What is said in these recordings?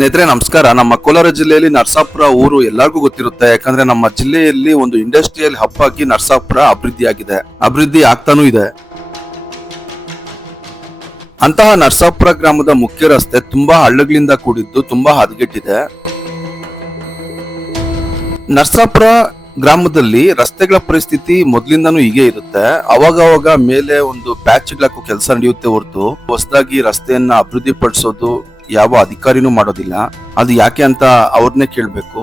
ಸ್ನೇಹಿತರೆ ನಮಸ್ಕಾರ. ನಮ್ಮ ಕೋಲಾರ ಜಿಲ್ಲೆಯಲ್ಲಿ ನರಸಾಪುರ ಊರು ಎಲ್ಲರಿಗೂ ಗೊತ್ತಿರುತ್ತೆ. ಯಾಕಂದ್ರೆ ನಮ್ಮ ಜಿಲ್ಲೆಯಲ್ಲಿ ಒಂದು ಇಂಡಸ್ಟ್ರಿಯಲ್ ಹಬ್ ಆಗಿ ನರಸಾಪುರ ಅಭಿವೃದ್ಧಿ ಆಗ್ತಾನೂ ಇದೆ. ಅಂತಹ ನರಸಾಪುರ ಗ್ರಾಮದ ಮುಖ್ಯ ರಸ್ತೆ ತುಂಬಾ ಹಳ್ಳಗಳಿಂದ ಕೂಡಿದ್ದು ತುಂಬಾ ಹದಗೆಟ್ಟಿದೆ. ನರಸಾಪುರ ಗ್ರಾಮದಲ್ಲಿ ರಸ್ತೆಗಳ ಪರಿಸ್ಥಿತಿ ಮೊದಲಿಂದಾನು ಹೀಗೆ ಇರುತ್ತೆ. ಅವಾಗ ಮೇಲೆ ಒಂದು ಪ್ಯಾಚ್ ಹಾಕೋ ಕೆಲಸ ನಡೆಯುತ್ತೆ ಹೊರತು ಹೊಸದಾಗಿ ರಸ್ತೆಯನ್ನ ಅಭಿವೃದ್ಧಿ ಪಡಿಸೋದು ಯಾವ ಅಧಿಕಾರಿನೂ ಮಾಡೋದಿಲ್ಲ. ಅದು ಯಾಕೆ ಅಂತ ಅವ್ರನ್ನೇ ಕೇಳ್ಬೇಕು.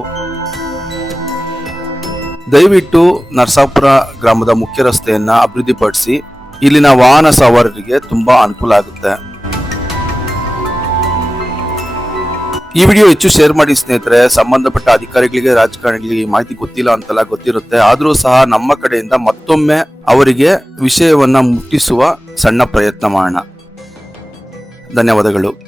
ದಯವಿಟ್ಟು ನರಸಾಪುರ ಗ್ರಾಮದ ಮುಖ್ಯ ರಸ್ತೆಯನ್ನ ಅಭಿವೃದ್ಧಿಪಡಿಸಿ. ಇಲ್ಲಿನ ವಾಹನ ಸವಾರರಿಗೆ ತುಂಬಾ ಅನುಕೂಲ ಆಗುತ್ತೆ. ಈ ವಿಡಿಯೋ ಹೆಚ್ಚು ಶೇರ್ ಮಾಡಿ ಸ್ನೇಹಿತರೆ. ಸಂಬಂಧಪಟ್ಟ ಅಧಿಕಾರಿಗಳಿಗೆ, ರಾಜಕಾರಣಿಗಳಿಗೆ ಈ ಮಾಹಿತಿ ಗೊತ್ತಿಲ್ಲ ಅಂತೆಲ್ಲ ಗೊತ್ತಿರುತ್ತೆ. ಆದ್ರೂ ಸಹ ನಮ್ಮ ಕಡೆಯಿಂದ ಮತ್ತೊಮ್ಮೆ ಅವರಿಗೆ ವಿಷಯವನ್ನ ಮುಟ್ಟಿಸುವ ಸಣ್ಣ ಪ್ರಯತ್ನ ಮಾಡೋಣ. ಧನ್ಯವಾದಗಳು.